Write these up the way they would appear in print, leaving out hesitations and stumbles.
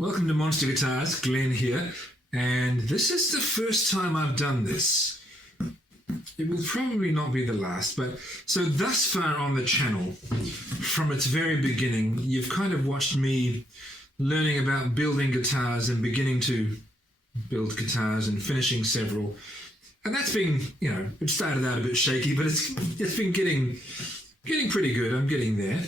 Welcome to Monster Guitars, Glenn here, and this is the first time I've done this. It will probably not be the last, but so thus far on the channel, from its very beginning, you've kind of watched me learning about building guitars and beginning to build guitars and finishing several. And that's been, it started out a bit shaky, but it's been getting pretty good. I'm getting there.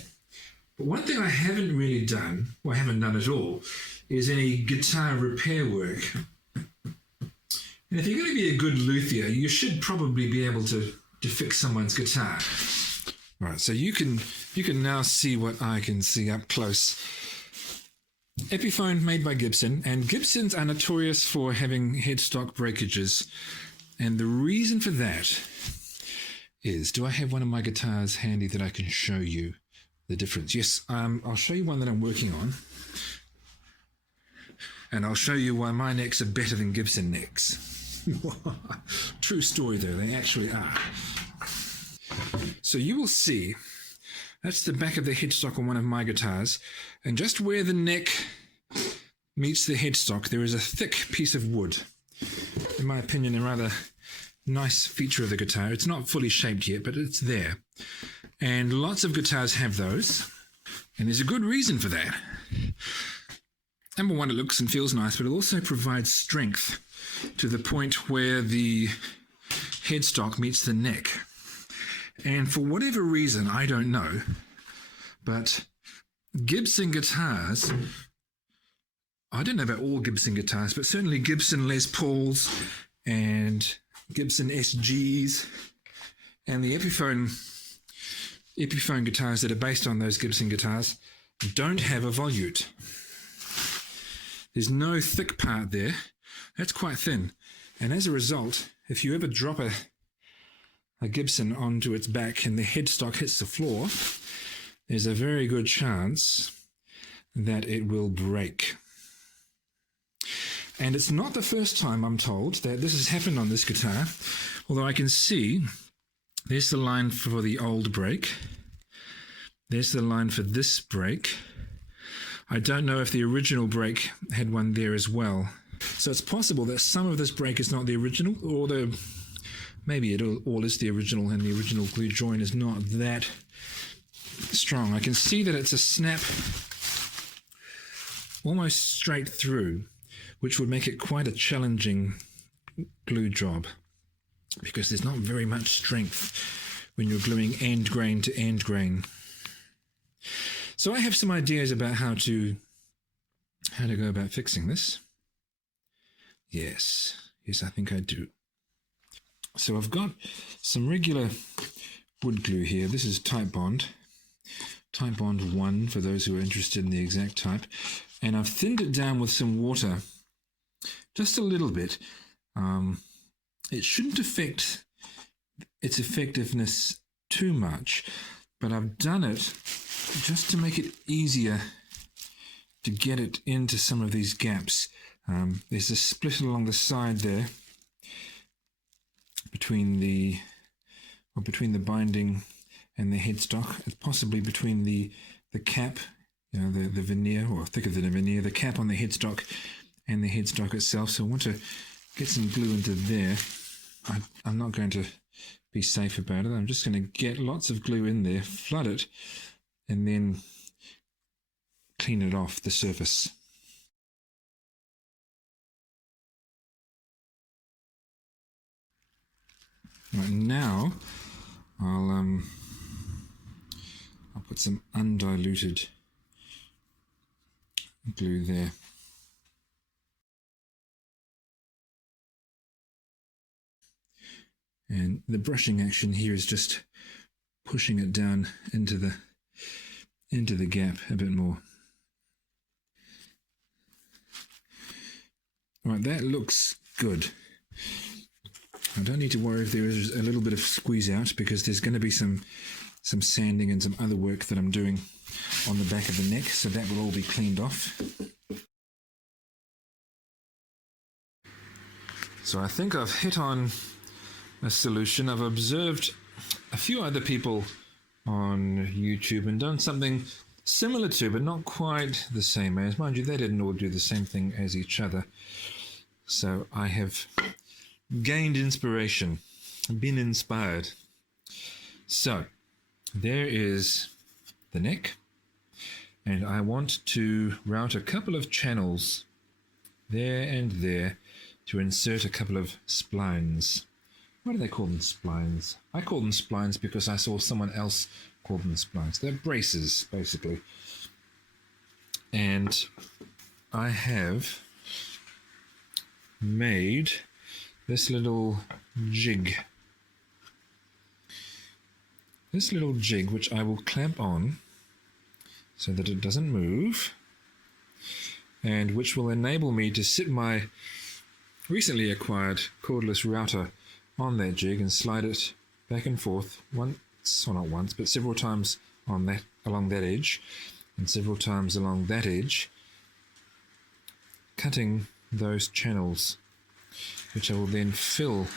But one thing I haven't really done, or I haven't done at all, is any guitar repair work. And if you're going to be a good luthier, you should probably be able to fix someone's guitar. Right, so you can now see what I can see up close. Epiphone made by Gibson, and Gibsons are notorious for having headstock breakages. And the reason for that is, do I have one of my guitars handy that I can show you the difference? Yes, I'll show you one that I'm working on. And I'll show you why my necks are better than Gibson necks. True story though, they actually are. So you will see, that's the back of the headstock on one of my guitars, and just where the neck meets the headstock, there is a thick piece of wood. In my opinion, a rather nice feature of the guitar. It's not fully shaped yet, but it's there. And lots of guitars have those, and there's a good reason for that. Number one, it looks and feels nice, but it also provides strength to the point where the headstock meets the neck. And for whatever reason, I don't know, but Gibson guitars, I don't know about all Gibson guitars, but certainly Gibson Les Pauls and Gibson SGs and the Epiphone guitars that are based on those Gibson guitars don't have a volute. There's no thick part there. That's quite thin. And as a result, if you ever drop a Gibson onto its back and the headstock hits the floor, there's a very good chance that it will break. And it's not the first time, I'm told, that this has happened on this guitar, although I can see there's the line for the old break. There's the line for this break. I don't know if the original break had one there as well. So it's possible that some of this break is not the original, or maybe it all is the original and the original glue joint is not that strong. I can see that it's a snap almost straight through, which would make it quite a challenging glue job because there's not very much strength when you're gluing end grain to end grain. So I have some ideas about how to go about fixing this. Yes, I think I do. So I've got some regular wood glue here. This is Type Bond 1 for those who are interested in the exact type. And I've thinned it down with some water, just a little bit. It shouldn't affect its effectiveness too much, but I've done it just to make it easier to get it into some of these gaps. There's a split along the side there between the binding and the headstock, possibly between the cap, the veneer, or thicker than a veneer, the cap on the headstock and the headstock itself. So I want to get some glue into there. I'm not going to be safe about it. I'm just going to get lots of glue in there, flood it, and then clean it off the surface. Right, now I'll put some undiluted glue there. And the brushing action here is just pushing it down into the gap a bit more. Right, that looks good. I don't need to worry if there is a little bit of squeeze out, because there's going to be some sanding and some other work that I'm doing on the back of the neck, so that will all be cleaned off. So I think I've hit on a solution. I've observed a few other people on YouTube and done something similar to, but not quite the same as. Mind you, they didn't all do the same thing as each other. So I have gained inspiration, been inspired. So there is the neck, and I want to route a couple of channels there and there to insert a couple of splines. What do they call them, splines? I call them splines because I saw someone else call them splines. They're braces, basically. And I have made this little jig. This little jig, which I will clamp on so that it doesn't move, and which will enable me to sit my recently acquired cordless router on that jig and slide it back and forth once, or not once, but several times on that, along that edge, and several times along that edge, cutting those channels, which I will then fill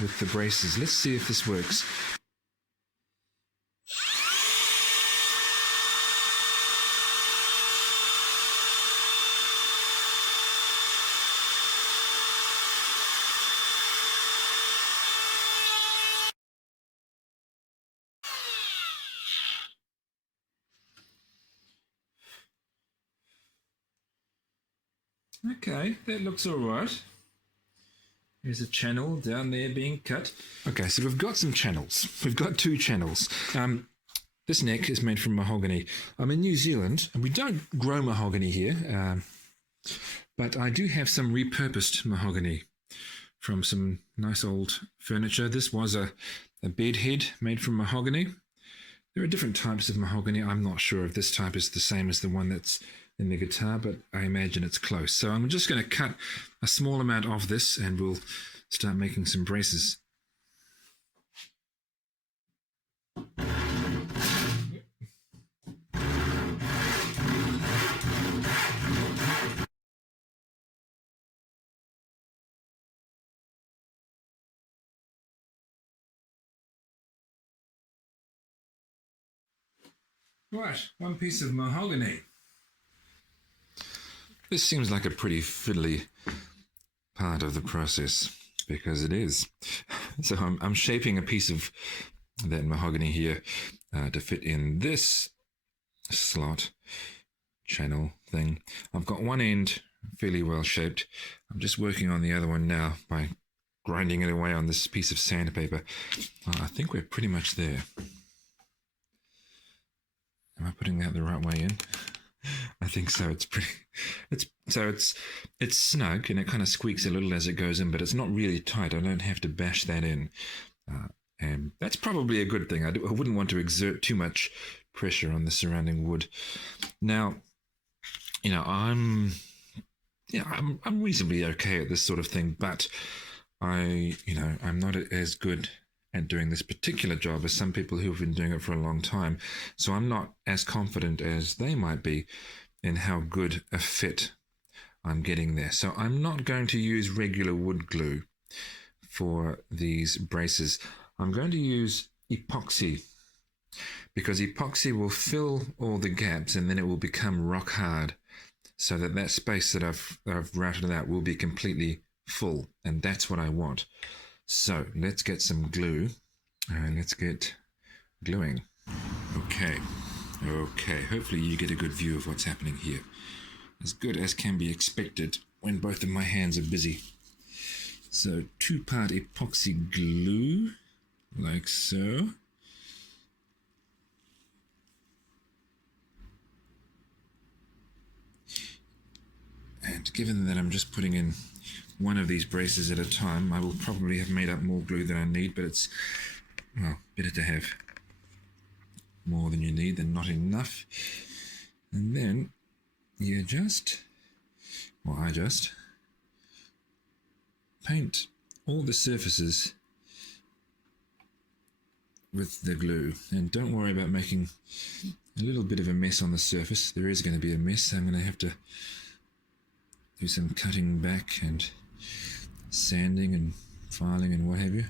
with the braces. Let's see if this works. Okay, that looks all right. There's a channel down there being cut. Okay, so we've got some channels. We've got two channels. This neck is made from mahogany. I'm in New Zealand, and we don't grow mahogany here, but I do have some repurposed mahogany from some nice old furniture. This was a bed head made from mahogany. There are different types of mahogany. I'm not sure if this type is the same as the one that's in the guitar, but I imagine it's close. So I'm just going to cut a small amount of this and we'll start making some braces. Right, one piece of mahogany. This seems like a pretty fiddly part of the process, because it is. So I'm shaping a piece of that mahogany here to fit in this slot channel thing. I've got one end fairly well shaped. I'm just working on the other one now by grinding it away on this piece of sandpaper. I think we're pretty much there. Am I putting that the right way in? I think so. It's snug and it kind of squeaks a little as it goes in, but it's not really tight. I don't have to bash that in, and that's probably a good thing. I wouldn't want to exert too much pressure on the surrounding wood. Now, I'm reasonably okay at this sort of thing, but I'm not as good at doing this particular job as some people who have been doing it for a long time. So I'm not as confident as they might be in how good a fit I'm getting there. So I'm not going to use regular wood glue for these braces. I'm going to use epoxy, because epoxy will fill all the gaps and then it will become rock hard, so that space that I've routed out will be completely full, and that's what I want. So let's get some glue and let's get gluing. Okay, hopefully you get a good view of what's happening here. As good as can be expected when both of my hands are busy. So 2-part epoxy glue, like so. And given that I'm just putting in one of these braces at a time, I will probably have made up more glue than I need, but it's, well, better to have more than you need than not enough. And then you I just paint all the surfaces with the glue, and don't worry about making a little bit of a mess on the surface. There is going to be a mess. I'm going to have to do some cutting back and sanding and filing and what have you.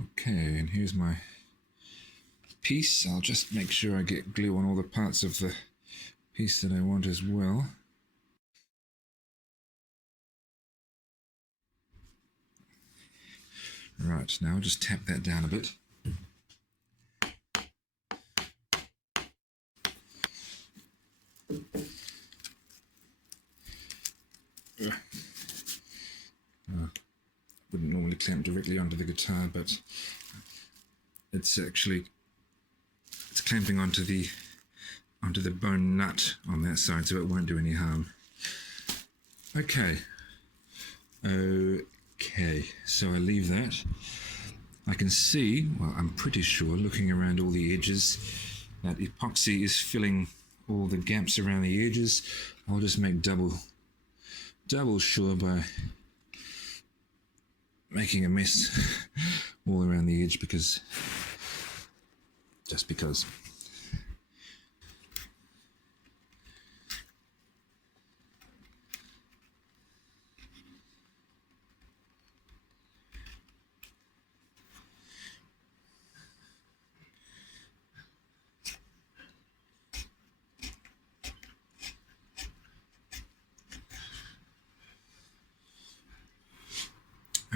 Okay, and here's my piece. I'll just make sure I get glue on all the parts of the piece that I want as well. Right, now I'll just tap that down a bit. Wouldn't normally clamp directly onto the guitar, but it's clamping onto the bone nut on that side, so it won't do any harm. Okay, so I leave that. I can see, well, I'm pretty sure, looking around all the edges, that epoxy is filling all the gaps around the edges. I'll just make double sure by making a mess all around the edge, just because.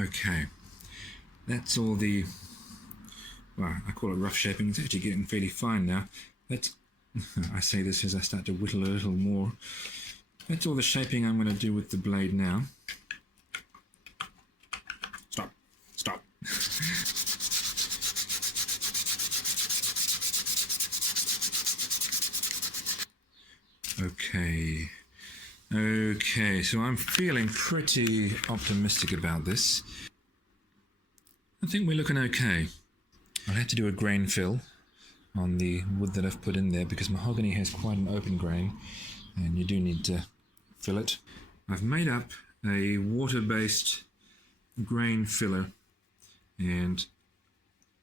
Okay, that's all the, well, I call it rough shaping. It's actually getting fairly fine now. I say this as I start to whittle a little more. That's all the shaping I'm going to do with the blade now. Stop. Okay, so I'm feeling pretty optimistic about this. I think we're looking okay. I'll have to do a grain fill on the wood that I've put in there, because mahogany has quite an open grain and you do need to fill it. I've made up a water-based grain filler, and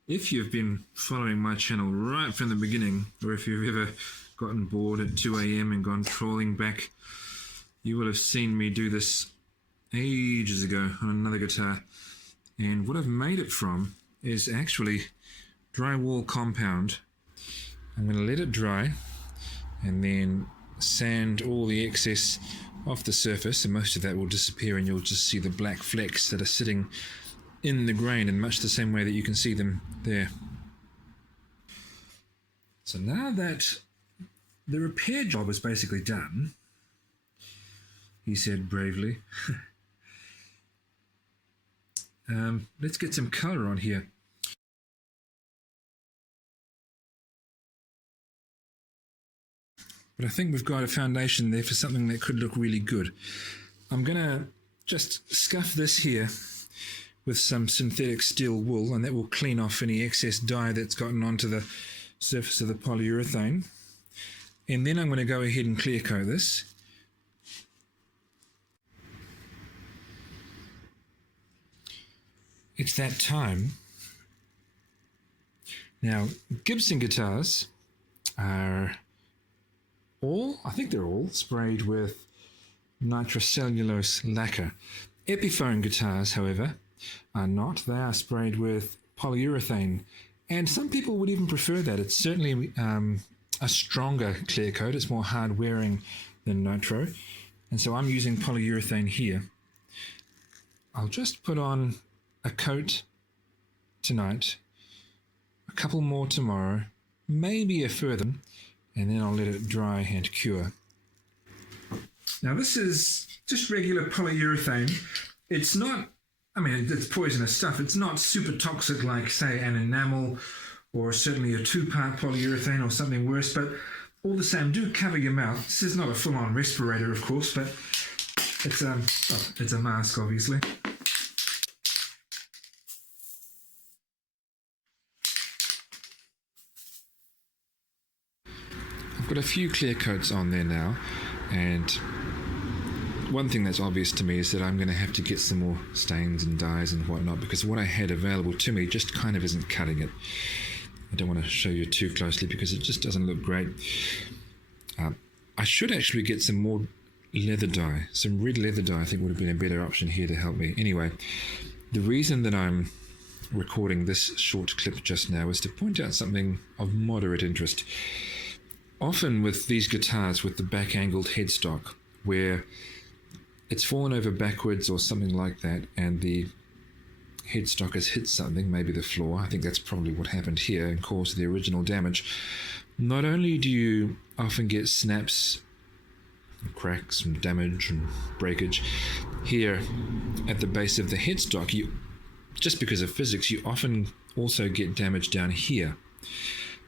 if you've been following my channel right from the beginning, or if you've ever gotten bored at 2 a.m. and gone trawling back, you will have seen me do this ages ago on another guitar. And what I've made it from is actually drywall compound. I'm going to let it dry and then sand all the excess off the surface, and most of that will disappear, and you'll just see the black flecks that are sitting in the grain in much the same way that you can see them there. So now that the repair job is basically done, he said bravely, let's get some color on here. But I think we've got a foundation there for something that could look really good. I'm going to just scuff this here with some synthetic steel wool, and that will clean off any excess dye that's gotten onto the surface of the polyurethane. And then I'm going to go ahead and clear coat this. It's that time. Now, Gibson guitars are I think they're all sprayed with nitrocellulose lacquer. Epiphone guitars, however, are not. They are sprayed with polyurethane, and some people would even prefer that. It's certainly a stronger clear coat. It's more hard wearing than nitro, and so I'm using polyurethane here. I'll just put on a coat tonight, a couple more tomorrow, maybe a further, and then I'll let it dry and cure. Now this is just regular polyurethane. It's not, it's poisonous stuff. It's not super toxic like, say, an enamel, or certainly a 2-part polyurethane or something worse, but all the same, do cover your mouth. This is not a full-on respirator, of course, but it's a mask, obviously. I've got a few clear coats on there now, and one thing that's obvious to me is that I'm going to have to get some more stains and dyes and whatnot, because what I had available to me just kind of isn't cutting it. I don't want to show you too closely because it just doesn't look great. I should actually get some more leather dye. Some red leather dye I think would have been a better option here to help me. Anyway, the reason that I'm recording this short clip just now is to point out something of moderate interest. Often with these guitars with the back-angled headstock, where it's fallen over backwards or something like that, and the headstock has hit something, maybe the floor, I think that's probably what happened here and caused the original damage. Not only do you often get snaps, cracks and damage and breakage here at the base of the headstock, you, just because of physics, you often also get damage down here.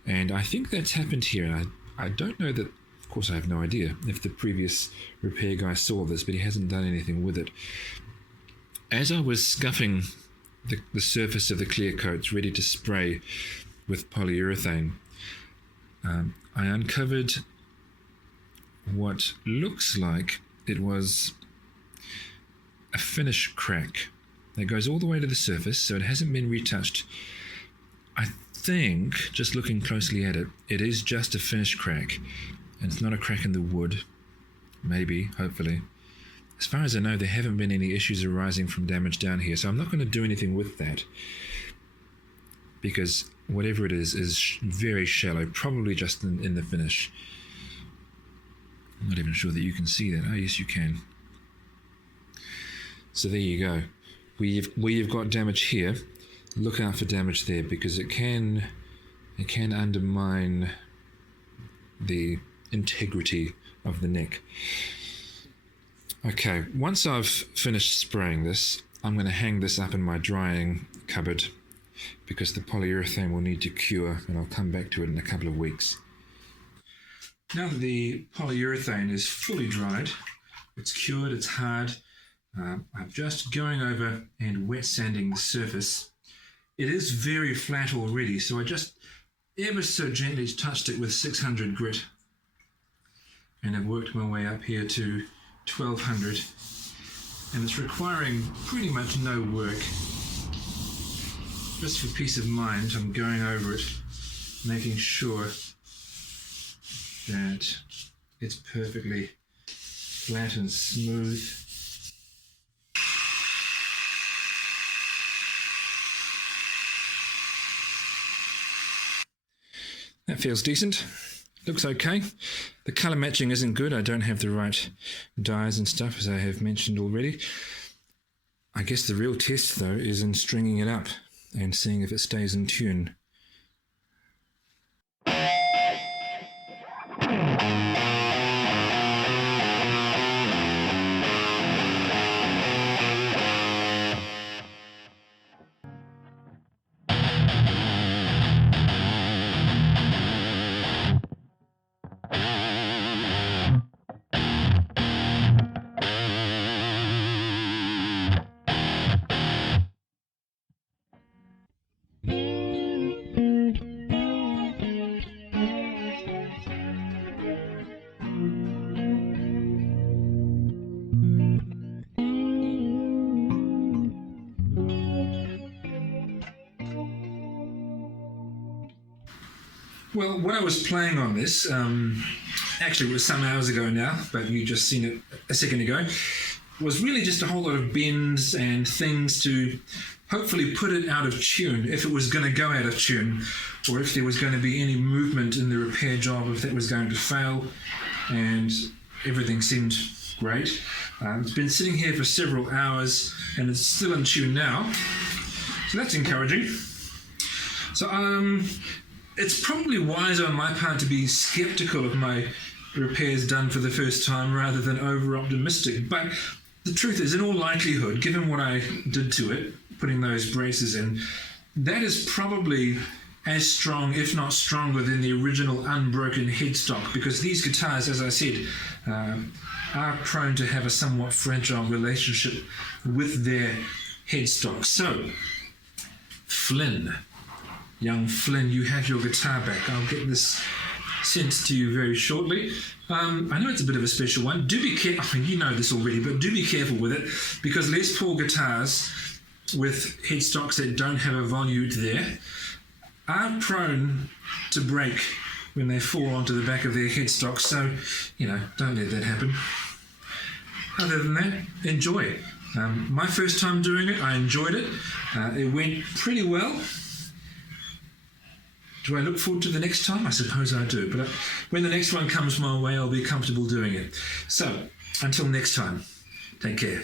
And I think that's happened here. And I don't know that, of course I have no idea if the previous repair guy saw this, but he hasn't done anything with it. As I was scuffing the surface of the clear coats ready to spray with polyurethane, I uncovered what looks like it was a finish crack that goes all the way to the surface, so it hasn't been retouched. I think, just looking closely at it, it is just a finish crack, and it's not a crack in the wood. Maybe, hopefully. As far as I know, there haven't been any issues arising from damage down here, so I'm not going to do anything with that, because whatever it is very shallow, probably just in the finish. I'm not even sure that you can see that. Oh, yes, you can. So there you go. Where you've got damage here, look out for damage there, because it can undermine the integrity of the neck. Okay, once I've finished spraying this, I'm going to hang this up in my drying cupboard, because the polyurethane will need to cure, and I'll come back to it in a couple of weeks. Now that the polyurethane is fully dried, it's cured, it's hard, I'm just going over and wet sanding the surface. It is very flat already, so I just ever so gently touched it with 600 grit, and I've worked my way up here to 1200, and it's requiring pretty much no work. Just for peace of mind, I'm going over it, making sure that it's perfectly flat and smooth. That feels decent. Looks okay. The colour matching isn't good. I don't have the right dyes and stuff, as I have mentioned already. I guess the real test, though, is in stringing it up and seeing if it stays in tune. Well, when I was playing on this, actually it was some hours ago now, but you just seen it a second ago, was really just a whole lot of bends and things to hopefully put it out of tune, if it was going to go out of tune, or if there was going to be any movement in the repair job, if that was going to fail, and everything seemed great. It's been sitting here for several hours, and it's still in tune now, so that's encouraging. So it's probably wiser on my part to be skeptical of my repairs done for the first time rather than over-optimistic. But the truth is, in all likelihood, given what I did to it, putting those braces in, that is probably as strong, if not stronger, than the original unbroken headstock, because these guitars, as I said, are prone to have a somewhat fragile relationship with their headstock. So, Flynn. Young Flynn, you have your guitar back. I'll get this sent to you very shortly. I know it's a bit of a special one. Do be careful, I mean, you know this already, but do be careful with it, because Les Paul guitars with headstocks that don't have a volute there are prone to break when they fall onto the back of their headstock, so, don't let that happen. Other than that, enjoy it. My first time doing it, I enjoyed it. It went pretty well. Do I look forward to the next time? I suppose I do. But when the next one comes my way, I'll be comfortable doing it. So, until next time, take care.